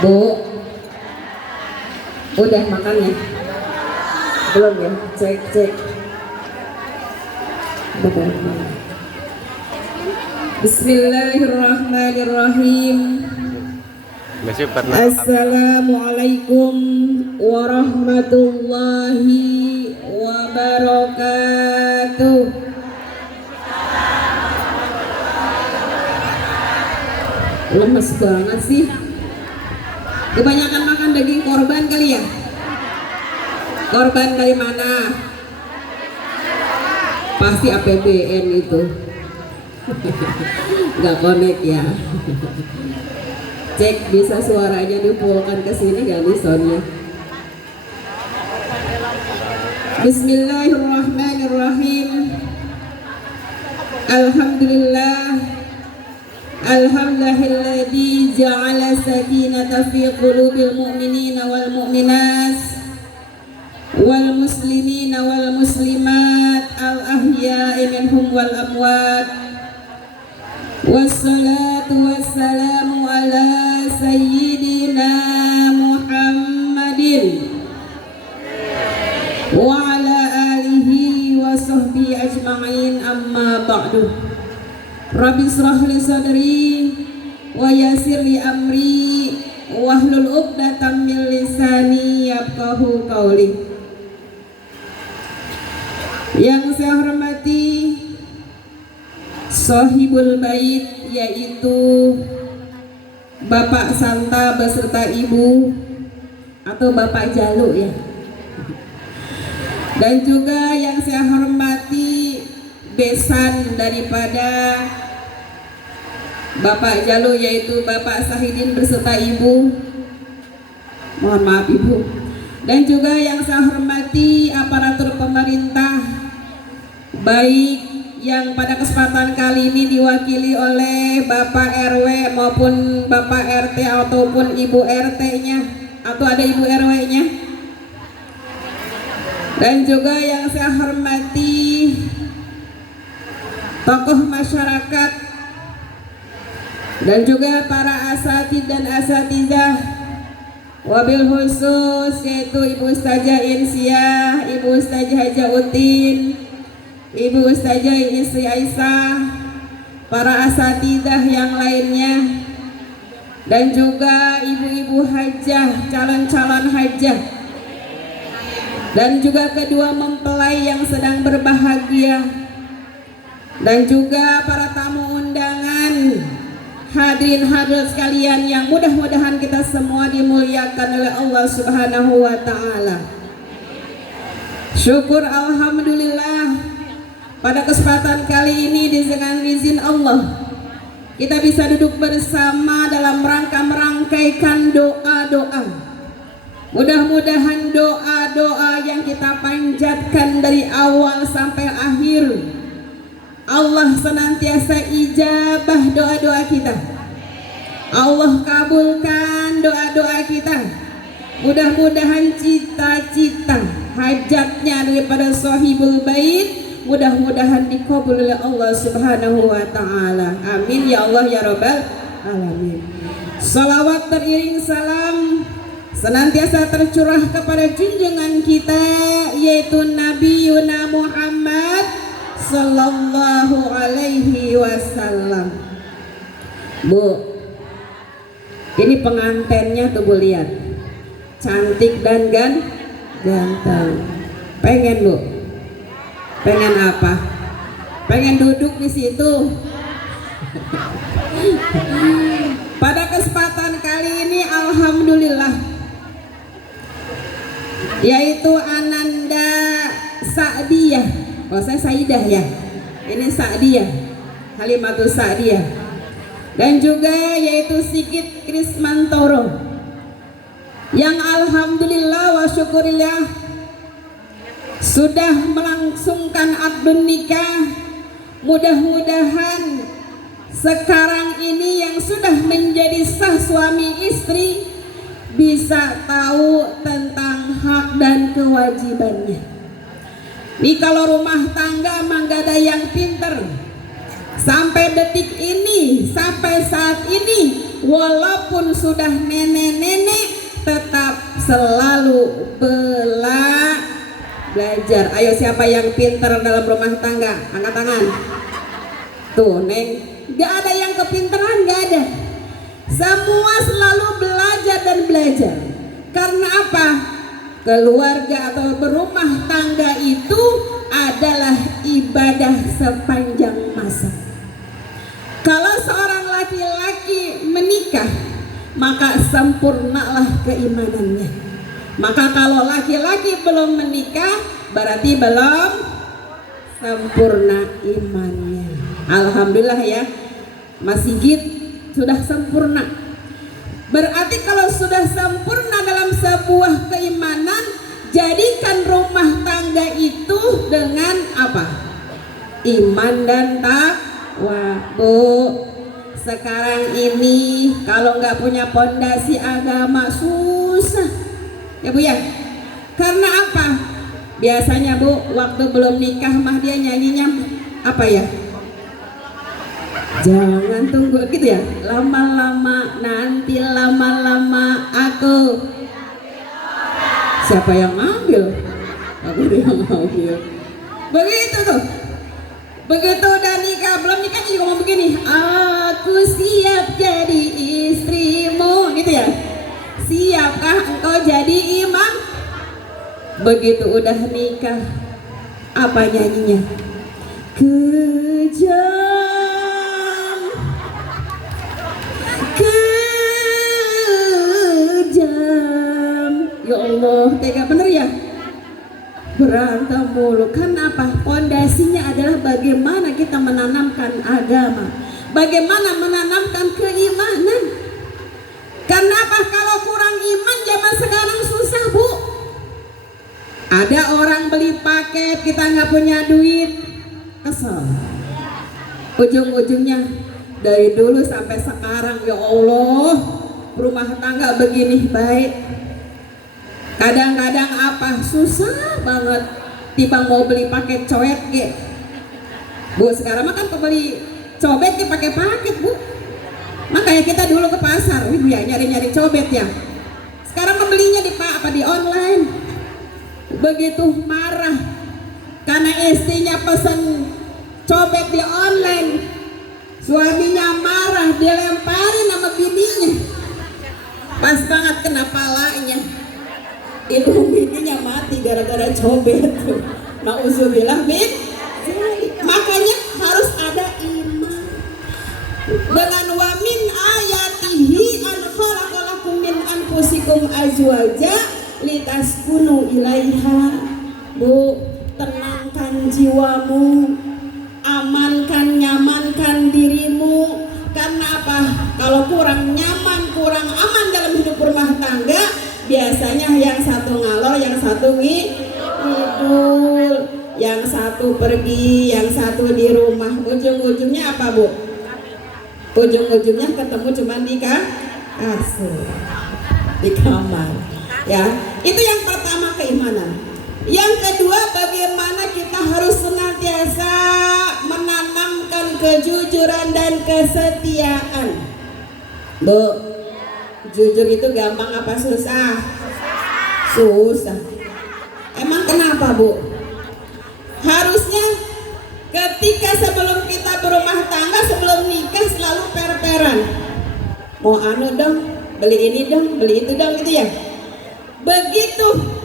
Bu, udah makan ya? Belum ya? Cek. Bismillahirrahmanirrahim. Assalamualaikum warahmatullahi wabarakatuh. Lemes banget sih. Kebanyakan makan daging korban kali ya? Korban dari mana? Pasti APBN itu. Nggak connect ya. Cek bisa suaranya dipulkan ke sini nggak nih soundnya? Bismillahirrahmanirrahim. Alhamdulilladzi ja'ala sakinata fi qulubil mu'minina wal mu'minat wal muslimina wal muslimat al ahya'i minhum wal amwat. Wassalatu wassalamu ala sayyidina Muhammadin wa ala alihi wa sahbihi ajma'in, amma ba'du. Rabbi shrah li sadri wa yassir li amri wahlul 'uqdatam min lisani yafqahu qawli. Yang saya hormati Sohibul Bait, yaitu Bapak Santa beserta Ibu atau Bapak Jalu ya. Dan juga yang saya hormati besan daripada Bapak Jalu, yaitu Bapak Sahidin beserta Ibu. Mohon maaf Ibu. Dan juga yang saya hormati aparatur pemerintah, baik yang pada kesempatan kali ini diwakili oleh Bapak RW maupun Bapak RT ataupun Ibu RT-nya, atau ada Ibu RW-nya. Dan juga yang saya hormati tokoh masyarakat dan juga para asatid dan asatizah, wabil khusus yaitu Ibu Ustazah Insiah, Ibu Ustazah Haja Utin, Ibu Ustazah Istri Aisyah, para asatidah yang lainnya, dan juga ibu-ibu hajah, calon-calon hajah, dan juga kedua mempelai yang sedang berbahagia, dan juga para tamu undangan, hadirin hadirat sekalian yang mudah-mudahan kita semua dimuliakan oleh Allah Subhanahu wa taala. Syukur alhamdulillah, pada kesempatan kali ini dengan izin Allah kita bisa duduk bersama dalam rangka merangkaikan doa-doa. Mudah-mudahan doa-doa yang kita panjatkan dari awal sampai akhir, Allah senantiasa ijabah doa-doa kita. Allah kabulkan doa-doa kita. Mudah-mudahan cita-cita hajatnya daripada Sohibul Bait mudah-mudahan dikabul oleh Allah Subhanahu wa taala. Amin ya Allah ya rabbal alamin. Salawat teriring salam senantiasa tercurah kepada junjungan kita, yaitu Nabi Yuna Muhammad sallallahu alaihi wasallam. Bu, ini pengantennya tuh Bu, lihat cantik dan ganteng. Pengen Bu? Pengen apa? Pengen duduk di situ. Pada kesempatan kali ini alhamdulillah, yaitu Ananda Sa'diyah. Oh, saya Saidah ya. Ini Sa'diyah, Halimatus Sa'diyah. Dan juga yaitu Sigit Krismantoro, yang alhamdulillah wa syukurillah sudah melangsungkan akdun nikah. Mudah-mudahan sekarang ini yang sudah menjadi sah suami istri bisa tahu tentang hak dan kewajibannya. Nih kalau rumah tangga mah gak ada yang pinter. Sampai detik ini, sampai saat ini walaupun sudah nenek-nenek tetap selalu belajar. Ayo, siapa yang pintar dalam rumah tangga? Angkat tangan. Tuh Neng, gak ada yang kepintaran, gak ada. Semua selalu belajar dan belajar. Karena apa? Keluarga atau berumah tangga itu adalah ibadah sepanjang masa. Kalau seorang laki-laki menikah, maka sempurnalah keimanannya. Maka kalau laki-laki belum menikah, berarti belum sempurna imannya. Alhamdulillah ya, Mas Sigit sudah sempurna. Berarti kalau sudah sempurna dalam sebuah keimanan, jadikan rumah tangga itu dengan apa? Iman dan takwa. Bu, sekarang ini kalau nggak punya pondasi agama susah ya Bu ya. Karena apa? Biasanya Bu, waktu belum nikah mah dia nyanyinya apa ya? Jangan tunggu gitu ya. Lama-lama, nanti lama-lama aku. Siapa yang ngambil? Aku yang ngambil. Begitu tuh. Begitu udah nikah, belum nikah juga ngomong begini, aku siap jadi istrimu, gitu ya. Siapkah engkau jadi imam? Begitu udah nikah, apa nyanyinya? Kejam, kejam. Ya Allah, tega bener ya? Berantem mulu. Kan apa? Pondasinya adalah bagaimana kita menanamkan agama, bagaimana menanamkan keimanan. Karena apa? Kalau kurang iman zaman sekarang susah Bu. Ada orang beli paket, kita nggak punya duit, kesel. Ujung-ujungnya dari dulu sampai sekarang, ya Allah, rumah tangga begini baik. Kadang-kadang apa? Susah banget. Tiba mau beli paket coet ke. Bu, sekarang mah kan kebeli cobet ke pakai paket Bu. Makanya kita dulu ke pasar, Ibu ya, nyari-nyari cobet ya. Sekarang membelinya di online. Begitu marah karena istrinya pesen cobet di online. Suaminya marah, dilemparin sama bininya. Pas banget kena palanya. Ibu bininya mati gara-gara cobet. Nauzubillah min. Makanya harus ada iman. Dengan wa min ayatihi an khalaqalakum min anfusikum azwaja litaskunu ilaiha. Bu, tenangkan jiwamu, amankan, nyamankan dirimu. Karena apa? Kalau kurang nyaman, kurang aman dalam hidup rumah tangga, biasanya yang satu ngalor, yang satu ngidul, yang satu pergi, yang satu di rumah. Ujung-ujungnya apa Bu? Ujung-ujungnya ketemu cuma di kasur, di kamar. Ya, itu yang pertama, keimanan. Yang kedua, bagaimana kita harus senantiasa menanamkan kejujuran dan kesetiaan. Bu, jujur itu gampang apa susah? Susah. Emang kenapa Bu? Harusnya ketika sebelum kita berumah tangga, sebelum nikah selalu per-peran. Mau anu dong, beli ini dong, beli itu dong, gitu ya. Begitu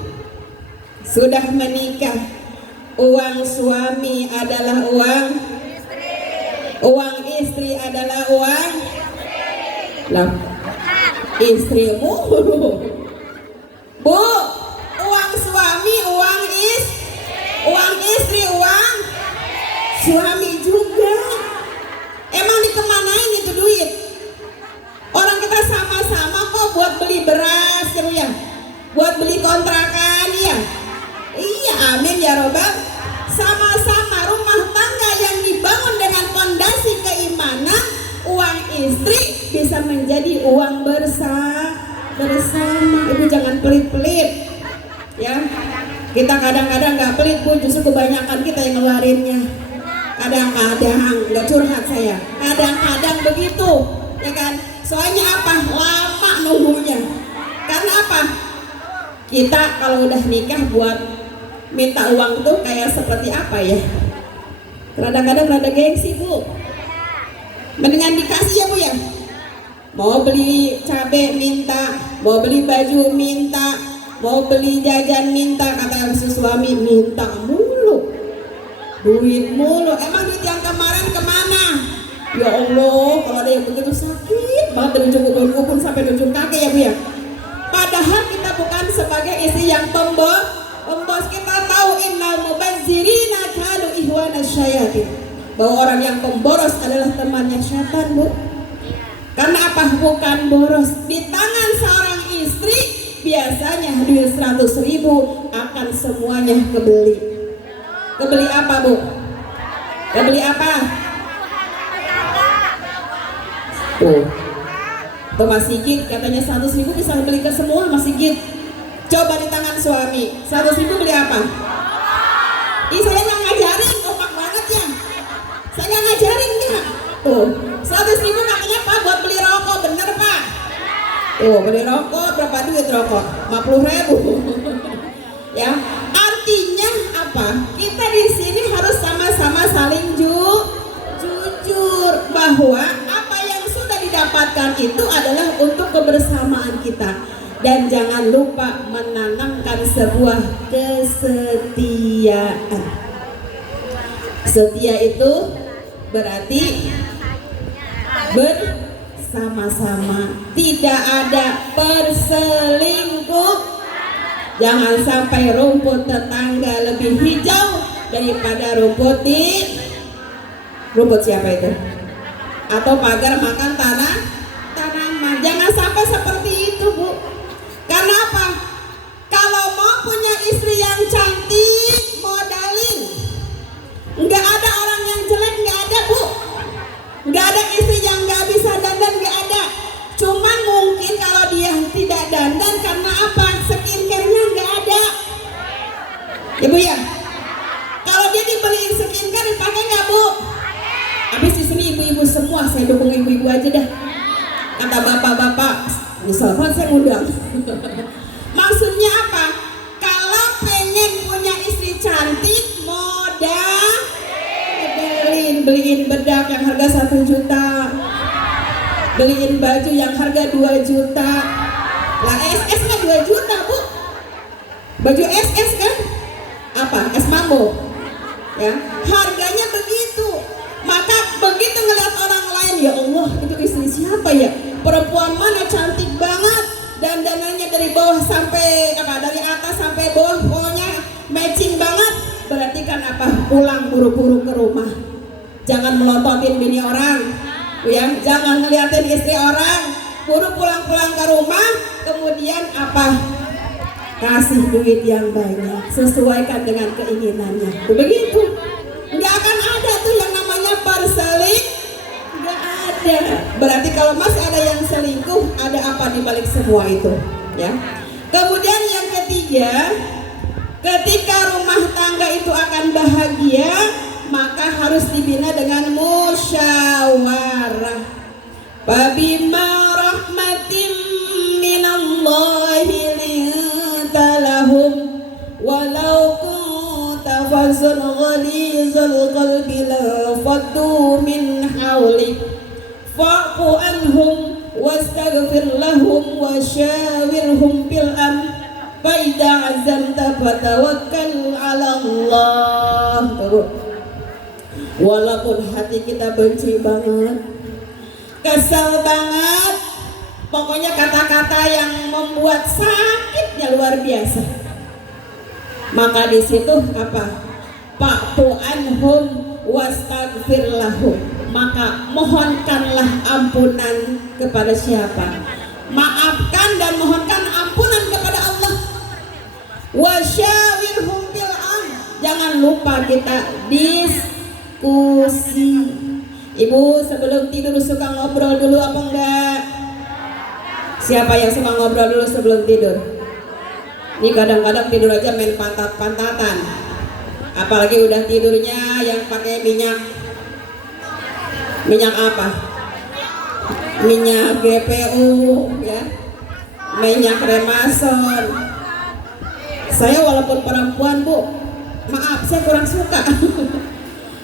sudah menikah, uang suami adalah uang istri, uang istri adalah uang lah istrimu. Bu, uang suami uang istri uang suami juga. Emang dikemanain itu duit? Orang kita sama-sama kok buat beli beras ya, buat beli kontrakan ya. Iya, amin ya robbal. Sama-sama rumah tangga yang dibangun dengan fondasi keimanan, uang istri bisa menjadi uang bersama. Ibu jangan pelit-pelit ya. Kita kadang-kadang nggak pelit Bu, justru kebanyakan kita yang ngeluarinnya. Kadang-kadang nggak curhat saya, kadang-kadang begitu ya kan. Soalnya Kita kalau udah nikah buat minta uang tuh kayak seperti apa ya? Kadang-kadang rada gengsi Bu. Mendingan dikasih ya Bu ya. Mau beli cabai minta, mau beli baju minta, mau beli jajan minta, kata suami minta mulu, duit mulu. Emang duit yang kemarin kemana? Ya Allah, kalau ada yang begitu sakit banget dari ujung kuku pun sampai ujung kaki ya Bu ya. Padahal kita bukan sebagai istri yang pembos. Kita tahu innal mubazzirina kanu ihwana syayatin, bahwa orang yang pemboros adalah temannya syaitan Bu. Karena apa? Bukan boros. Di tangan seorang istri biasanya duit 100.000 akan semuanya kebeli. Kebeli apa Bu? Kebeli apa? Tuh Mas Sigit katanya 100.000 bisa beli ke semua Mas Sigit. Coba di tangan suami 100.000 beli apa? Ih saya nggak ngajarin, kompak banget ya. Saya nggak ngajarin ya. Tuh 100.000 katanya Pak buat beli rokok, bener Pak? Tuh beli rokok berapa duit rokok? 50.000. Ya artinya apa? Kita di sini harus sama-sama saling jujur bahwa apa yang sudah didapatkan itu adalah untuk kebersamaan kita. Dan jangan lupa menanamkan sebuah kesetiaan. Setia itu berarti bersama-sama, tidak ada perselingkuh. Jangan sampai rumput tetangga lebih hijau daripada rumput siapa itu? Atau pagar makan tanaman. Jangan sampai seperti itu Bu. Karena apa? Kalau mau punya istri yang cantik, modalin. Nggak ada orang yang jelek, nggak ada Bu. Nggak ada istri yang nggak bisa dandan, nggak ada. Cuman mungkin kalau dia tidak dandan karena apa? Skincare-nya nggak ada. Ya Bu ya. Kalau dia dibeliin skincare dipakai nggak Bu? Habis di sini ibu-ibu semua, saya dukung ibu-ibu aja dah. Kata bapak-bapak, misalkan saya undang. Maksudnya apa? Kalau pengen punya istri cantik, beliin bedak yang harga 1 juta, beliin baju yang harga 2 juta. Lah SS nya 2 juta Bu. Baju SS kan? Apa? Es mambo. Ya, harganya begitu. Maka begitu ngeliat orang lain, ya Allah, itu istri siapa ya? Perempuan mana cantik banget, dandanannya dari bawah sampai dari atas sampai bawah, pokoknya matching banget. Berarti kan apa? Pulang buru-buru ke rumah. Jangan melototin bini orang, ya. Jangan ngeliatin istri orang. Buru pulang-pulang ke rumah, kemudian apa? Kasih duit yang banyak, sesuaikan dengan keinginannya. Begitu. Nggak akan ada tuh yang namanya perselingkuh. Nggak ada. Berarti kalau masih ada yang selingkuh, ada apa di balik semua itu, ya. Kemudian yang ketiga, ketika rumah tangga itu akan bahagia, maka harus dibina dengan musyawarah. Fabima rahmatin minallahi linta lahum walau kunta fazzan ghalizal qalbi lanfaddu min hawlik fa'fu anhum wastaghfir lahum wasyawirhum fil amr fa idza azamta fatawakkal 'ala Allah. Walaupun hati kita benci banget, kesel banget, pokoknya kata-kata yang membuat sakitnya luar biasa, maka di situ apa? Fa'fu anhum wastaghfir lahum, maka mohonkanlah ampunan kepada siapa? Maafkan dan mohonkan ampunan kepada Allah. Wasyawirhum fil amr, jangan lupa kita diskusi. Ibu sebelum tidur suka ngobrol dulu apa enggak? Siapa yang suka ngobrol dulu sebelum tidur? Ini kadang-kadang tidur aja main pantat-pantatan. Apalagi udah tidurnya yang pakai minyak apa? Minyak GPU, ya, minyak Remason. Saya walaupun perempuan Bu, maaf saya kurang suka.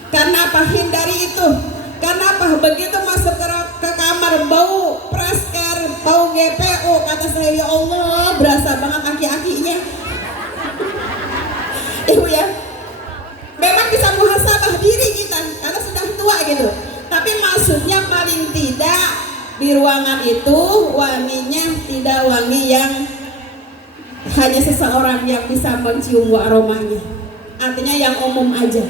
Karena apa? Hindari itu. Karena apa? Begitu masuk ke kamar bau prasker, bau GPO, kata saya ya Allah berasa banget aki-akinya. Ibu ya, memang bisa muhasabah diri kita karena sudah tua gitu. Tapi maksudnya paling tidak di ruangan itu wanginya tidak wangi yang hanya seseorang yang bisa mencium aromanya. Artinya yang umum aja.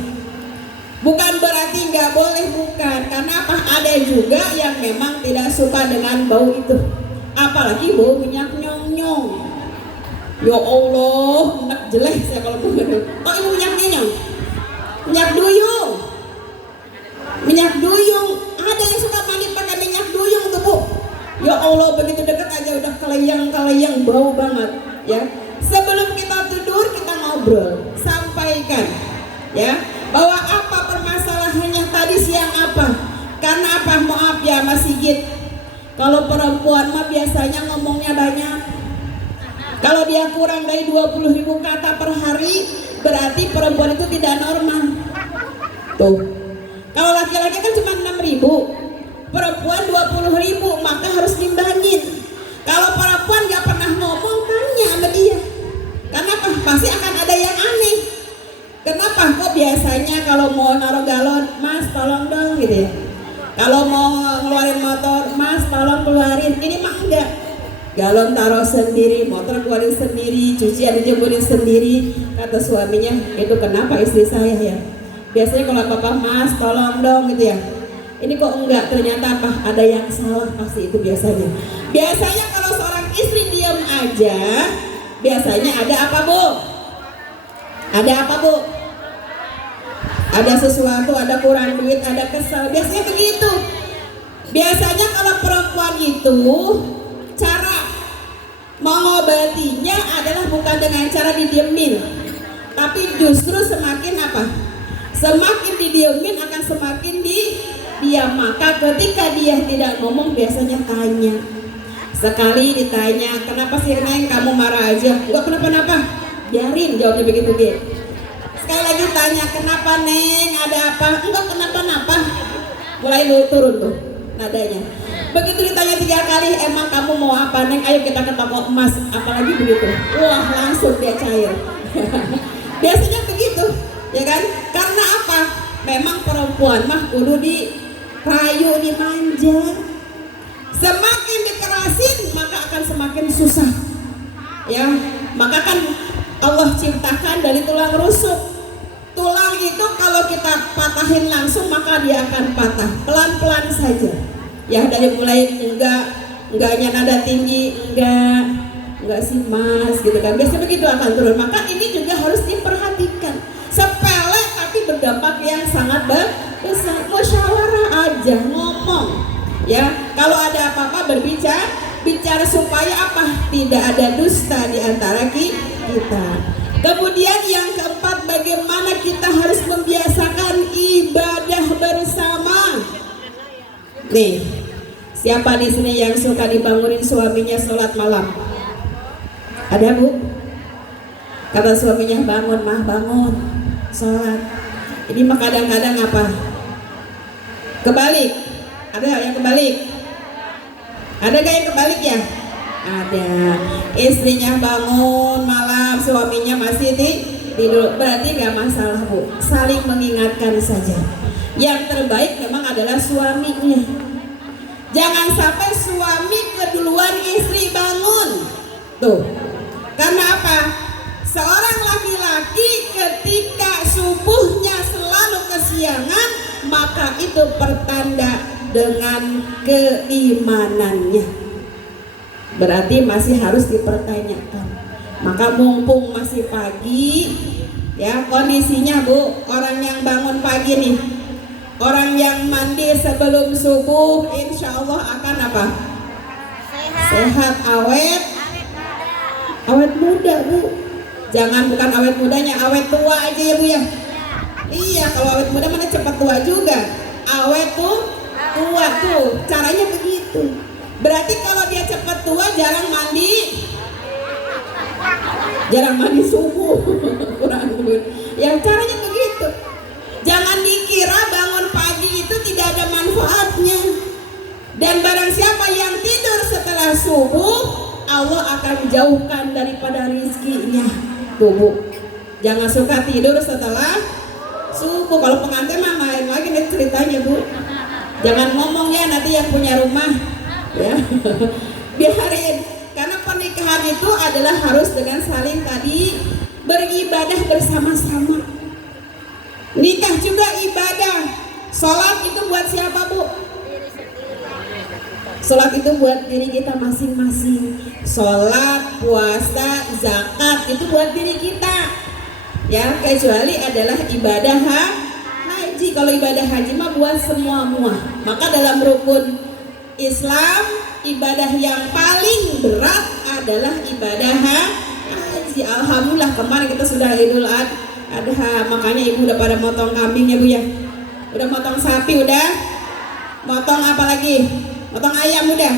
Bukan berarti nggak boleh, bukan. Karena apa? Ada juga yang memang tidak suka dengan bau itu. Apalagi bau minyak nyong-nyong. Ya Allah, enak jelek saya kalau begitu. Oh ini minyak nyong, minyak duyung. Minyak duyung. Ada yang suka mandi pakai minyak duyung tuh Bu. Ya Allah, begitu dekat aja udah kaleyang-kaleyang bau banget. Ya, sebelum kita tidur kita ngobrol, sampaikan ya bahwa apa permasalahannya tadi siang apa. Karena apa? Maaf ya Mas Sigit, kalau perempuan mah biasanya ngomongnya banyak. Kalau dia kurang dari 20.000 kata per hari, berarti perempuan itu tidak normal. Tuh, kalau laki-laki kan cuma 6.000, perempuan 20.000, maka harus timbangin. Kalau perempuan gak pernah ngomong, tanya sama dia. Kenapa? Pasti akan ada yang aneh. Kenapa? Kok biasanya kalau mau naruh galon, Mas tolong dong gitu ya. Kalau mau ngeluarin motor, Mas tolong keluarin. Ini mah enggak. Galon taruh sendiri, motor keluarin sendiri, cucian dijemurin sendiri. Kata suaminya, itu kenapa istri saya ya? Biasanya kalau apa-apa, Mas tolong dong gitu ya. Ini kok enggak, ternyata apa? Ada yang salah pasti itu biasanya. Biasanya kalau seorang istri diam aja, biasanya ada apa Bu? Ada apa Bu? Ada sesuatu, ada kurang duit, ada kesal. Biasanya begitu. Biasanya kalau perempuan itu cara mengobatinya adalah bukan dengan cara didiemin, tapi justru semakin apa? Semakin didiemin akan semakin diam. Maka ketika dia tidak ngomong biasanya tanya. Sekali ditanya, kenapa sih Neng kamu marah aja? Enggak kenapa-napa, biarin jawabnya begitu dia. Sekali lagi tanya, kenapa Neng, ada apa? Enggak kenapa-napa. Mulai turun tuh nadanya. Begitu ditanya 3 kali, emang kamu mau apa Neng? Ayo kita ke toko emas. Apalagi begitu, wah langsung dia cair. Biasanya begitu, ya kan? Karena apa? Memang perempuan mah kudu dirayu, dimanja. Semakin dikerasin maka akan semakin susah. Ya, maka kan Allah ciptakan dari tulang rusuk. Tulang itu kalau kita patahin langsung maka dia akan patah. Pelan-pelan saja. Ya dari mulai enggaknya nada tinggi, enggak sih Mas gitu kan. Biasanya begitu akan turun. Maka ini juga harus diperhatikan. Sepele tapi berdampak yang sangat besar. Musyawarah aja, ngomong. Ya, kalau ada apa-apa bicara supaya apa? Tidak ada dusta di antara kita. Kemudian yang keempat, bagaimana kita harus membiasakan ibadah bersama. Nih, siapa di sini yang suka dibangunin suaminya sholat malam? Ada Bu? Kata suaminya, bangun mah bangun, sholat. Ini mah kadang-kadang apa? Kebalik. Ada yang kebalik? Ada gak yang kebalik ya? Ada. Istrinya bangun malam, suaminya masih tidur. Berarti gak masalah Bu, saling mengingatkan saja. Yang terbaik memang adalah suaminya. Jangan sampai suami keduluan istri bangun. Tuh. Karena apa? Seorang laki-laki ketika subuhnya selalu kesiangan, maka itu pertanda dengan keimanannya. Berarti masih harus dipertanyakan. Maka mumpung masih pagi, ya kondisinya Bu, orang yang bangun pagi nih, orang yang mandi sebelum subuh, insya Allah akan apa? Sehat, awet muda Bu. Jangan bukan awet mudanya, awet tua aja ya Bu ya. Iya, kalau awet muda mana cepat tua juga. Awet tuh tua tuh, caranya begitu. Berarti kalau dia cepat tua jarang mandi. jarang mandi subuh. Kurang duit. Yang caranya begitu. Jangan dikira bangun pagi itu tidak ada manfaatnya. Dan barang siapa yang tidur setelah subuh, Allah akan jauhkan daripada rizkinya. Tubuh. Jangan suka tidur setelah subuh. Kalau pengantin mah main lagi nih ceritanya, Bu. Jangan ngomong ya nanti yang punya rumah. Ya. Biarin. Karena pernikahan itu adalah harus dengan saling tadi beribadah bersama-sama. Nikah juga ibadah. Sholat itu buat siapa, Bu? Sholat itu buat diri kita masing-masing. Sholat, puasa, zakat itu buat diri kita. Ya, kecuali adalah ibadah haji. Kalau ibadah haji mah buat semua. Maka dalam rukun Islam, ibadah yang paling berat adalah ibadah haji. Alhamdulillah kemarin kita sudah Idul Adha, makanya ibu udah pada motong kambing ya Bu ya. Udah motong sapi udah. Motong apa lagi? Motong ayam udah.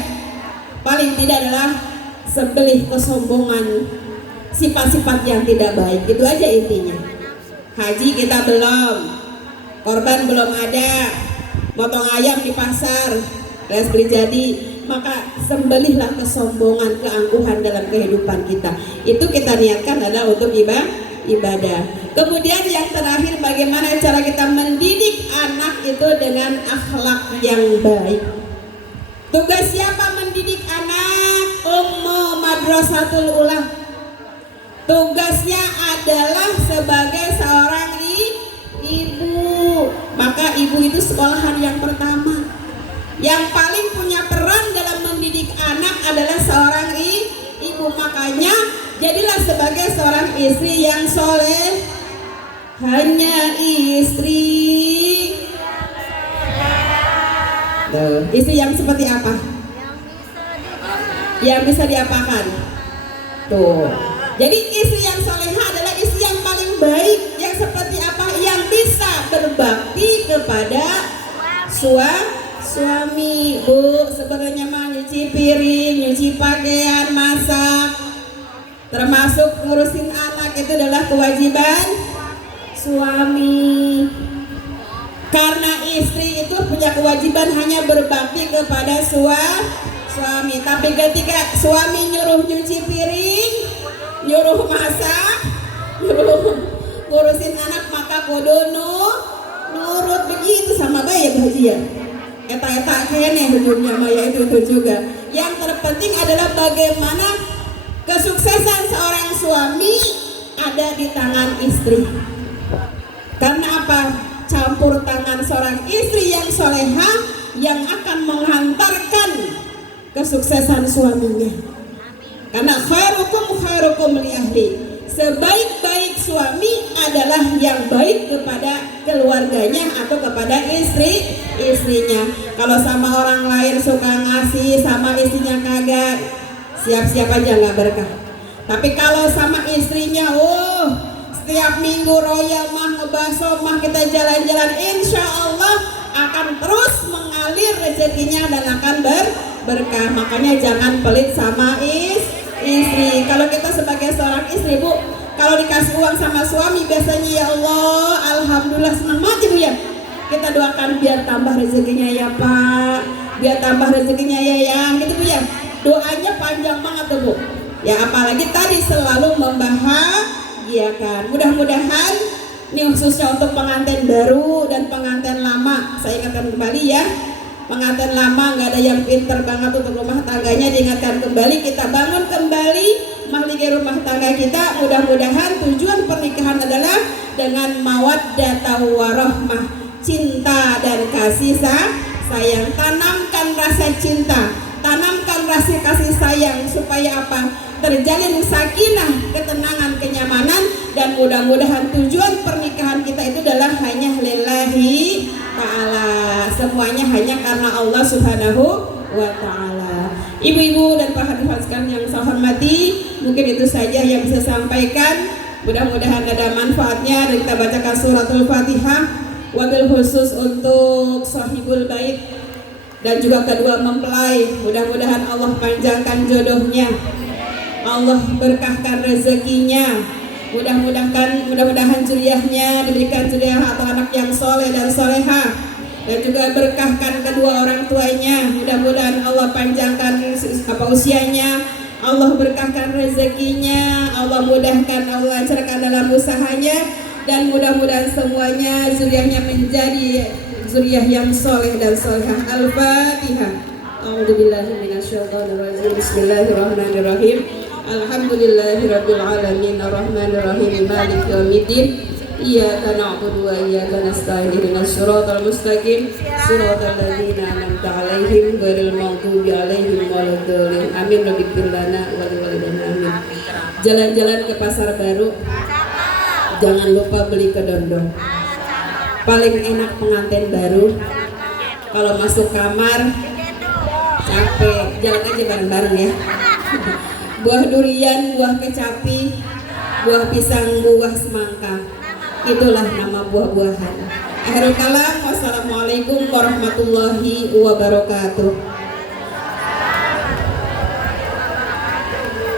Paling tidak adalah sebelih kesombongan, sifat-sifat yang tidak baik. Itu aja intinya. Haji kita belum, korban belum ada, motong ayam di pasar, les beli jadi. Maka sembelihlah kesombongan, keangkuhan dalam kehidupan kita. Itu kita niatkan adalah untuk ibadah. Kemudian yang terakhir, bagaimana cara kita mendidik anak itu dengan akhlak yang baik. Tugas siapa mendidik anak? Ummu Madrasatul Ulah. Tugasnya adalah sebagai seorang ibu. Maka ibu itu sekolahan yang pertama. Yang paling punya peran dalam mendidik anak adalah seorang ibu. Makanya jadilah sebagai seorang istri yang soleh. Hanya istri. Tuh, istri yang seperti apa? Yang bisa diapakan? Tuh. Jadi istri yang soleha adalah istri yang paling baik. Yang seperti apa? Yang bisa berbakti kepada suami. Bu, sebenarnya mah nyuci piring, nyuci pakaian, masak, termasuk ngurusin anak itu adalah kewajiban suami. Karena istri itu punya kewajiban hanya berbakti kepada suami. Tapi ketika suami nyuruh nyuci piring, nyuruh masak, nyuruh ngurusin anak, maka kudu nurut. Begitu sama baik ya. Eta kene ujungnya maya itu juga. Yang terpenting adalah bagaimana kesuksesan seorang suami ada di tangan istri. Karena apa? Campur tangan seorang istri yang soleha yang akan menghantarkan kesuksesan suaminya. Karena khairukum li ahli. Sebaik-baik suami adalah yang baik kepada keluarganya atau kepada istrinya. Kalau sama orang lain suka ngasih, sama istrinya kagak, siap-siap aja nggak berkah. Tapi kalau sama istrinya, setiap minggu royal mah ngebaso mah kita jalan-jalan, insya Allah akan terus mengalir rezekinya dan akan berkah. Makanya jangan pelit sama istri. Kalau kita sebagai seorang istri, Bu, kalau dikasih uang sama suami biasanya ya Allah, alhamdulillah senang mati Bu ya. Kita doakan biar tambah rezekinya ya Pak, biar tambah rezekinya ya yang gitu Bu ya. Doanya panjang banget tuh Bu. Ya apalagi tadi selalu membahagiakan. Mudah-mudahan ini khususnya untuk pengantin baru dan pengantin lama, saya ingatkan kembali ya. Pengantin lama nggak ada yang pinter banget untuk rumah tangganya, diingatkan kembali, kita bangun kembali mahligai rumah tangga kita. Mudah-mudahan tujuan pernikahan adalah dengan mawaddah warahmah, cinta dan kasih sayang. Tanamkan rasa cinta, tanamkan rasa kasih sayang supaya apa? Terjalin sakinah, ketenangan, kenyamanan, dan mudah-mudahan tujuan pernikahan kita itu adalah hanya lillahi ta'ala, semuanya hanya karena Allah subhanahu wa ta'ala. Ibu-ibu dan para hadirin sekalian yang saya hormati, mungkin itu saja yang bisa saya sampaikan. Mudah-mudahan ada manfaatnya, dan kita bacakan suratul Fatihah wabil khusus untuk sahibul bait dan juga kedua mempelai. Mudah-mudahan Allah panjangkan jodohnya, Allah berkahkan rezekinya, mudah-mudahan zuriyahnya diberikan zuriyah atau anak yang soleh dan solehah, dan juga berkahkan kedua orang tuanya, mudah-mudahan Allah panjangkan usianya, Allah berkahkan rezekinya, Allah mudahkan, Allah lancarkan dalam usahanya, dan mudah-mudahan semuanya zuriyahnya menjadi zuriyah yang soleh dan solehah. Al-Fatihah. A'udzubillahi minasyaitonirrajim. Bismillahirrahmanirrahim. Alhamdulillahirabbil alamin arrahmanir rahim maliki yaumiddin. Iyyaka na'budu wa iyyaka nasta'in ihdinas siratal mustaqim siratal ladzina an'amta 'alaihim ghairil maghdubi 'alaihim waladdallin. Amin. Rabbighfir lana wa liwalidayna amin. Jalan-jalan ke pasar baru, jangan lupa beli kedondong. Paling enak pengantin baru, kalau masuk kamar capek, jalan aja bareng-bareng ya. Buah durian, buah kecapi, buah pisang, buah semangka, itulah nama buah-buahan. Akhirul kalam, wassalamualaikum warahmatullahi wabarakatuh.